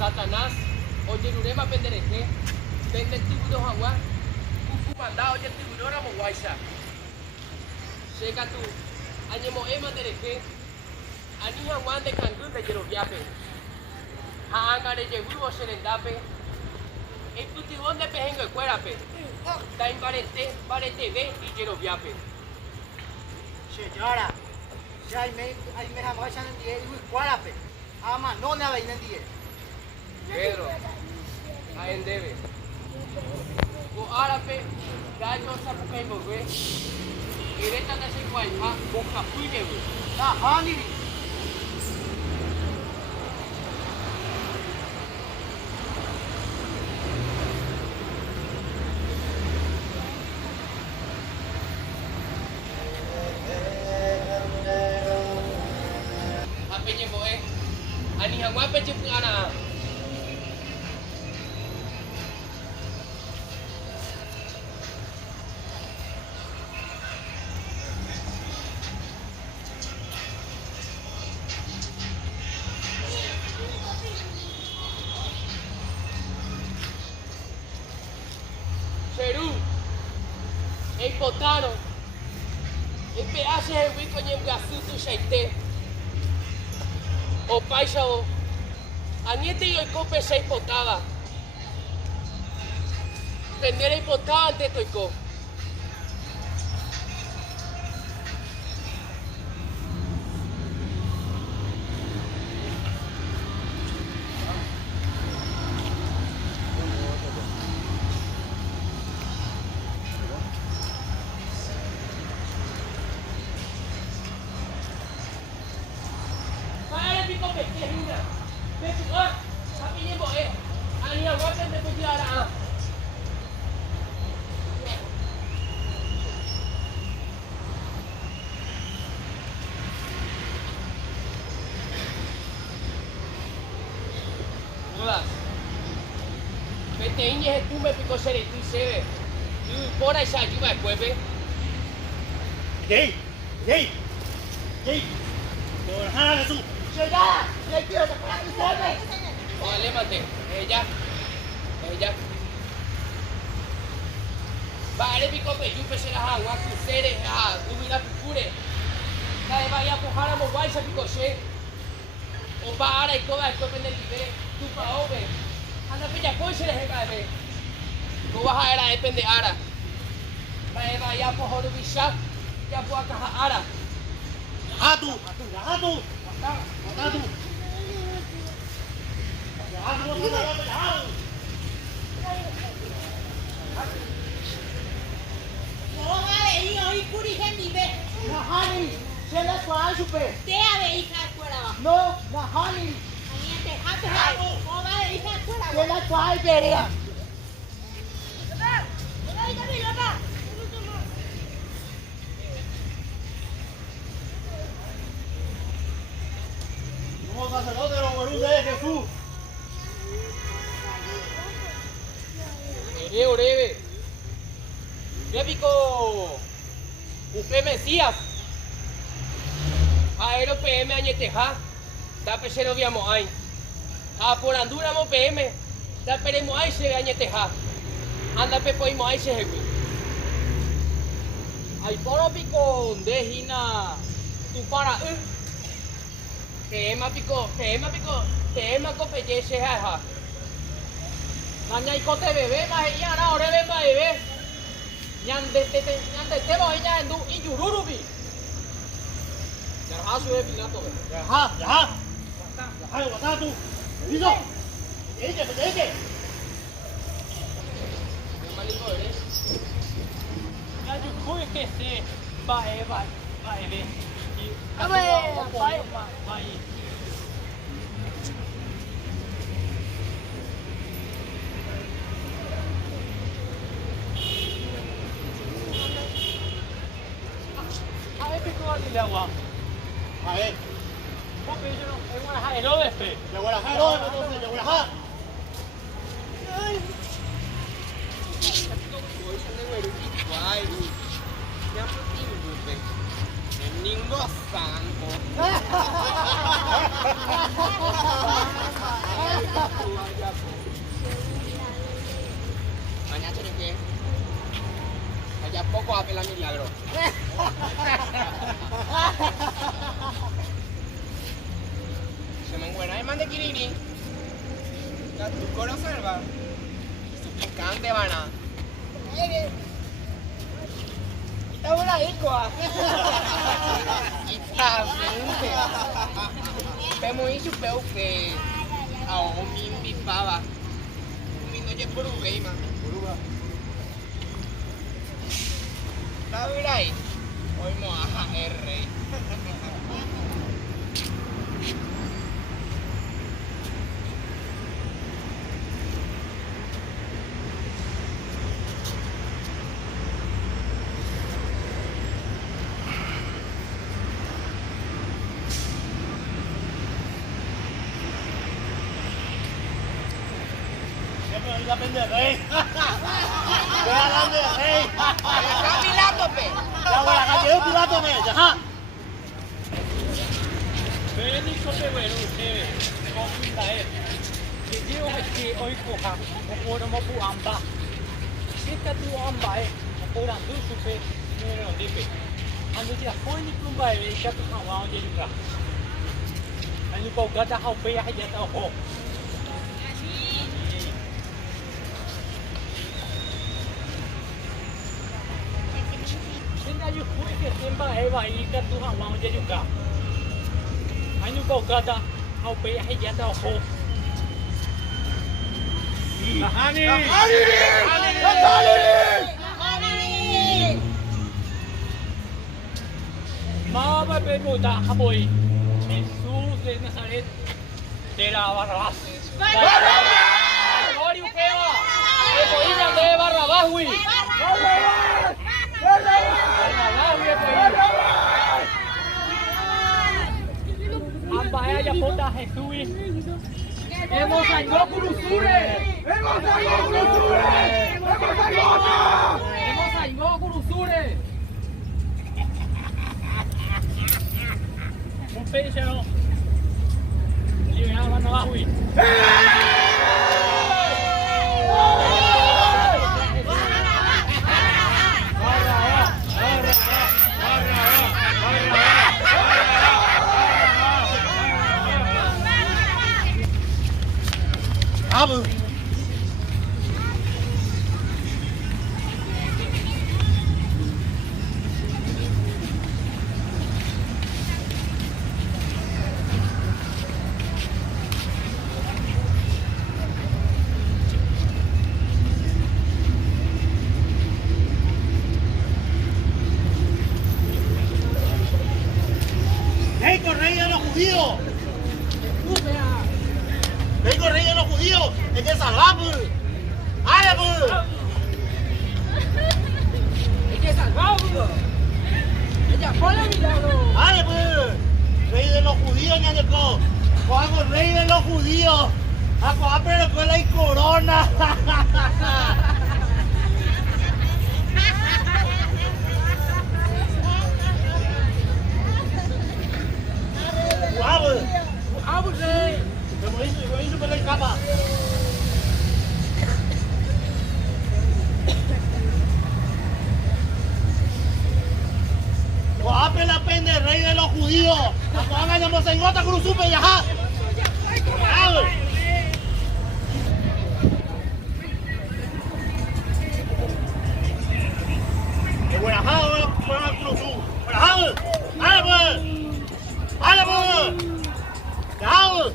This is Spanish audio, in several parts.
Satanás, oye, Nurema pendereje, vende el tiburón agua, cucumanda, oye, el tiburón a Moguaisa. Llega tú, añemo ema dereje, anija Juan de Cancún de Yeroviape, Haanga de Yebubo Serendape, el putibón de Pejengo de Cuerape, Tain Barete ve y Yeroviape. Señora, si hay me jamás en el día y Cuerape, ama no nada en el día. Pedro, a endebe. O árabe, gallo sapucaimo, güey. Y reta de ese guaypa, boca puide, güey. La honey. Apa je boy? Ani hang apa je pun ana. Seru, el potano, el pedazo de hueco en el gasuto shaite. O paisa o, aniete y el cope se potaba. Tener el potaba ante toico. Vete inye tu me pico sere tu sebe. Tu por ahí sa yuba cueve. Yey. Por jala su. Señora, le quiero sacar mi sangre. Oh, levante. Ella. Vale pico pe yupe sera agua tu sere ha tu mira picure. Cae vaya pujara mo guay sa pico se. O pa ara y toda el cueve del libre. Tu pa ove. Anda pilla coi se le cae be. Ko baja era depende ara. Vaya po horu bisa. Ya po akaha ara. Hatu. No vale, hijo, y puri gente ve. La honey, se la cual supe. Te ave hija fuera. No, la honey, Aniente, hate algo. No vale, hija se fuera. la cual vería. Somos sacerdotes de los Guarú de Jesús. Oreve. Ya pico. Upe Mesías. Aero PM añeteja. Da pesero viamo ay. A por andura mo PM. Da peremo ay se añeteja. Anda pepo y mo ay se hewi. Ay poro pico dejina. Tu para PM cope se ha. Nanya ikote bebe mah iya na ore be mah bebe. Nyande mo inya ndu injururu bi. Jarha suwe pilato be. Ya. Wata tu. Hizo. Ege. Malingo ere. Ya yo fui que se va ve. Agua. A ver. Porque yo no tengo una jale, no despe. Ya huele a jaro, entonces ya huele a jaro. Guai. Ya putin be. Ningo santo. Mañana tenés que. Allá poco a pelar milagro. Se me encuentra el man de Kiriri. Tu coro salva. Suplicante, vana. Está buena disco. Está bien. Pemo hizo peo que a un mimbi pava. Un mino de porugay, man. Está bien ahí. Hoy mo a R. Siempre ahí la pendeja, Voy a hablar de rey. Está Pilato, pe. Ya voy a calle un pilato, ya. Veni sopeweru ustedes, confundaer. Que llevo que hoy coja, o por mo pu amba. Si esta tu amba por andu supe, no dipe. Andu ya foi ni plumba e ya tu hawa onde lugar. Andu pau gata hau pe ya ya ta ho. Sinda ju fui que temba eva e ka tu hawa onde lugar. Anh nhu cầu gata hau pe hay ya ta ho. Hani. Ma ba pe mo ta haboy. Jesús de Nazaret de la Barrabás. Gloria que va. De Moina de Barrabás, güey. Barrabás, güey. Ambaya ya pota Jesús. Hemos salido Kurusure. Hemos salido Kurusure. Un peixe no. Liberaba no ahui. Vamos. ¡Vengo, rey de los judíos! ¡Vengo, rey de los judíos! ¡Es que salvamos! ¡Ale, pues! Es que salvamos. Ella fue la milagro. ¡Ale, pues! ¡Rey de los judíos, ñañeco! ¡Juego, rey de los judíos! ¡A pero con la corona! ¡Vamos! Vamos, rey. Me hizo por la capa. ¡Guape la pende, rey de los judíos! ¡Acogáñamos en gota cruzupe y ajá! ¡Vamos! ¡Qué buena jada, buena cruzú! ¡Buena jada! ¡Ale, pues! ¡Ale, pues! ¡Vamos!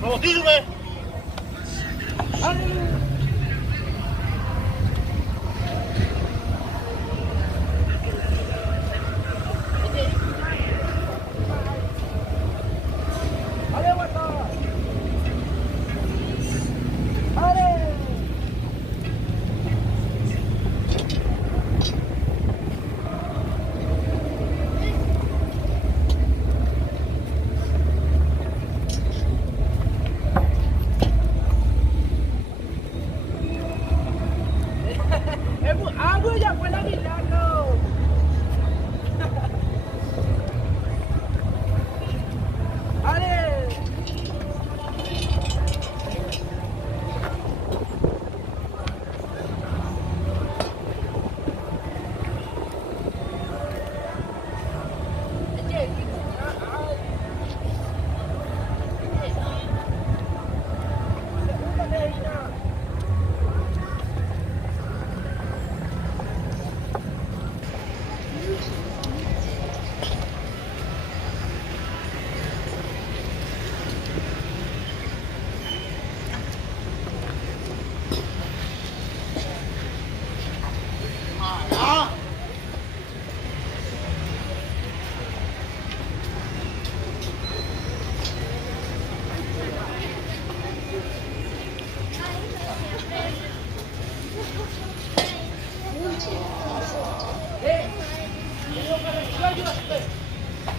¡Vamos, sirve! yo ayúdate.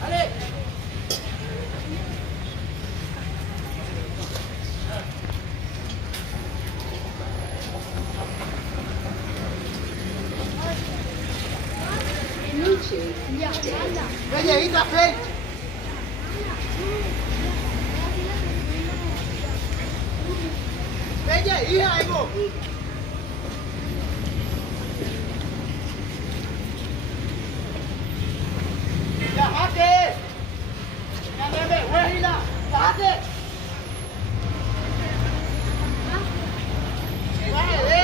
Dale. Oye, hija, Fe. Bella, hija, Ego. Bájate. Ya bebé, huejila. Bájate. Bájate.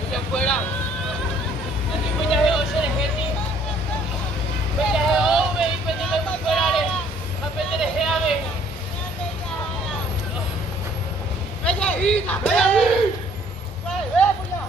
Voy afuera. Nanti punya heo sereheti. Punya heo be ipende me kuperare. Apende de hea be. Bella, hija, bella, hija. Bella, punya.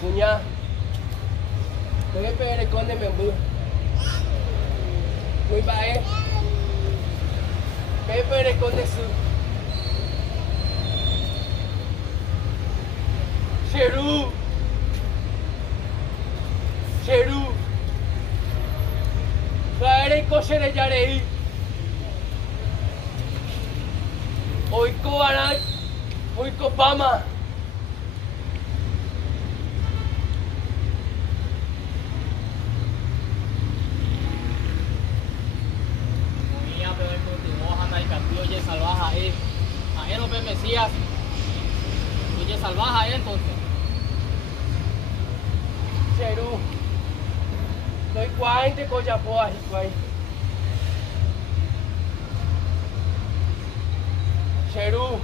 Punya. Tôi pe con này mèo bự. Muy bae. Pepe con su. Cheru. Cheru. Bae ko sere jarei. Oiko ana. Oiko pama. Oye, salvaje ahí. Ahí no ves Mesías. Oye, salvaje ahí entonces. Cheru. Tôi quay thì cô chào bố quay. Cheru.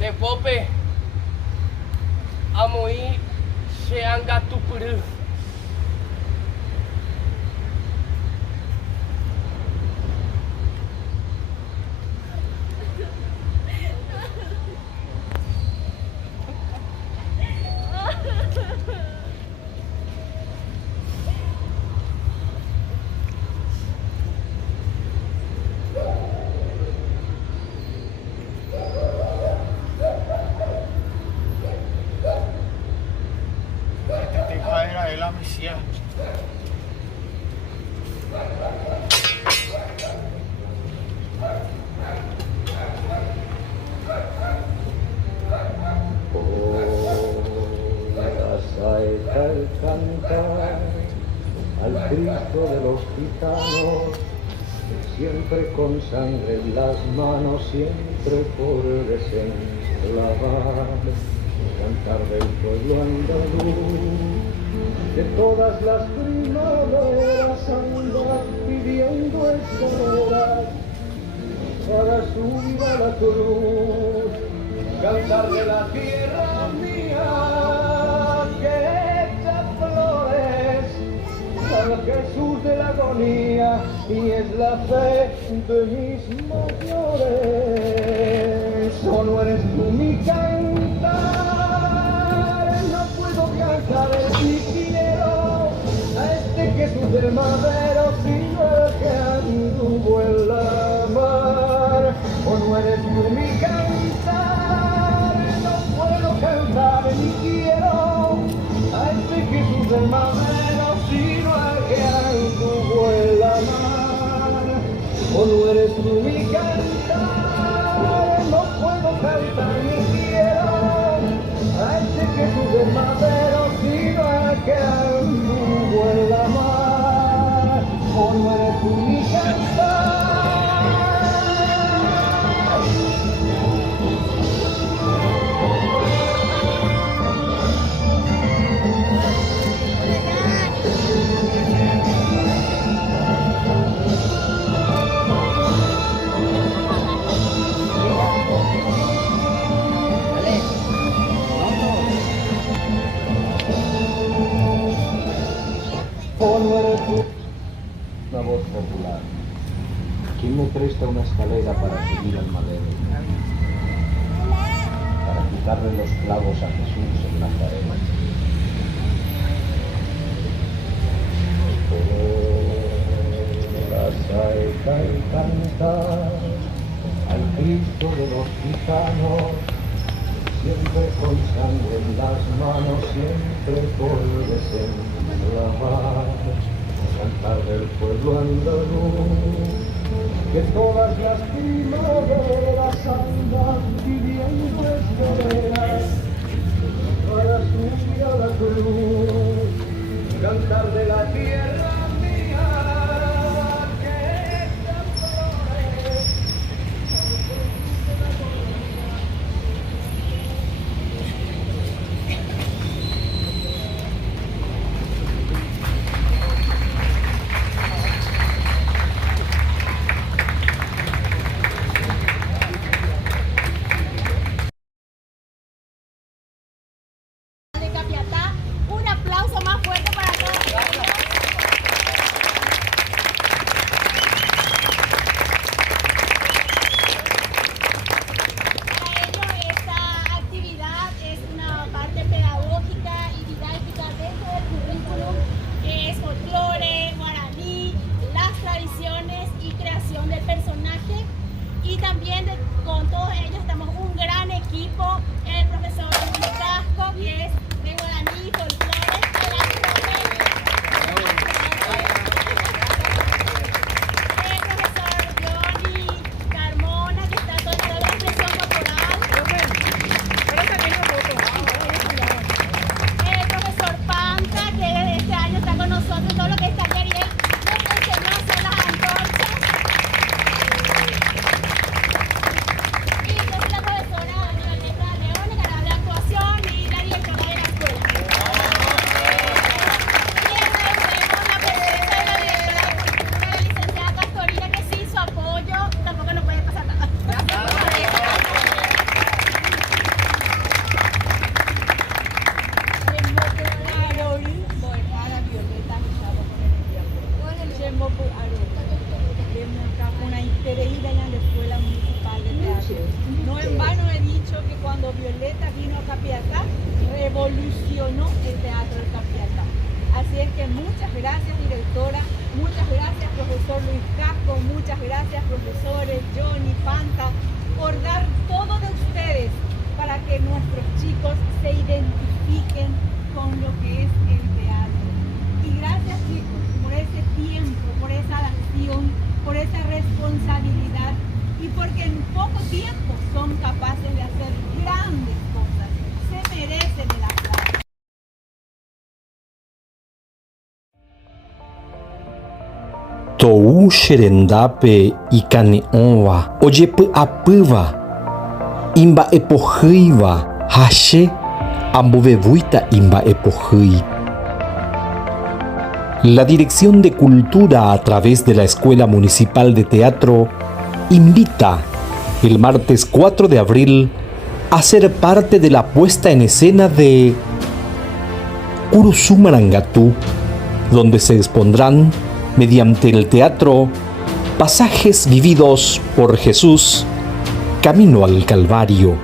De Pope. Amoi Sheanga tupuru. Era de la misión. La saeta el cantar al Cristo de los gitanos, siempre con sangre en las manos, siempre por desenclavar, cantar del pueblo andaluz, de todas las primaveras anda pidiendo escaleras para subir a la cruz, cantar de la tierra mía que echa flores al Jesús de la agonía y es la fe de mis mayores. Solo eres tú mi cantar, no puedo cantar si quiero a este Jesús del madero, sino el que anduvo en la mar. O no eres tú mi cantar, no puedo cantar ni quiero a este Jesús del madero, sino el que anduvo en la mar. O no eres tú mi cantar, no puedo cantar ni quiero a este Jesús del madero, sino el que anduvo en la mar. O no eres tú mi cantar. O no eres tú. Una voz popular. ¿Quién me presta una escalera para subir al madero? Para quitarle los clavos a Jesús en Nazaret. Oh, la saeta y cantar al Cristo de los gitanos, siempre con sangre en las manos, siempre por desenlavar, cantar del pueblo andaluz, que todas las primaveras andan pidiendo escaleras para subir a la cruz, cantar de la tierra mía que echa flores. De Capiatá, un aplauso más fuerte para todos ellos. Para ellos esta actividad es una parte pedagógica y didáctica dentro del currículum, que es folclore, guaraní, las tradiciones y creación del personaje. Y también con todos ellos estamos un gran equipo, el profesor Luis Casco, que es de guaraní, folclore, el profesor Johnny Carmona, que está todo en la expresión corporal, el profesor Panca, que desde este año está con nosotros, todo lo que está Ariel nos enseñó a hacer las antorchas. Teatro de Capiatá. Así es que muchas gracias, directora, muchas gracias, profesor Luis Casco, muchas gracias, profesores Johnny, Panta, por dar todo de ustedes para que nuestros chicos se identifiquen con lo que es el teatro. Y gracias, chicos, por ese tiempo, por esa acción, por esa responsabilidad y porque en poco tiempo son capaces de hacer grandes cosas. Se merecen el aplauso. Tou xerendape ikane'õva ojepy'apýva imba'epohýiva ha che ambovevúita imba'epohýi. La Dirección de Cultura a través de la Escuela Municipal de Teatro invita el martes 4 de abril a ser parte de la puesta en escena de Curuzú Marangatú, donde se expondrán mediante el teatro pasajes vividos por Jesús camino al Calvario.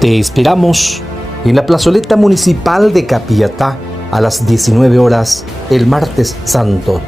Te esperamos en la plazoleta municipal de Capiatá a las 19 horas el martes santo.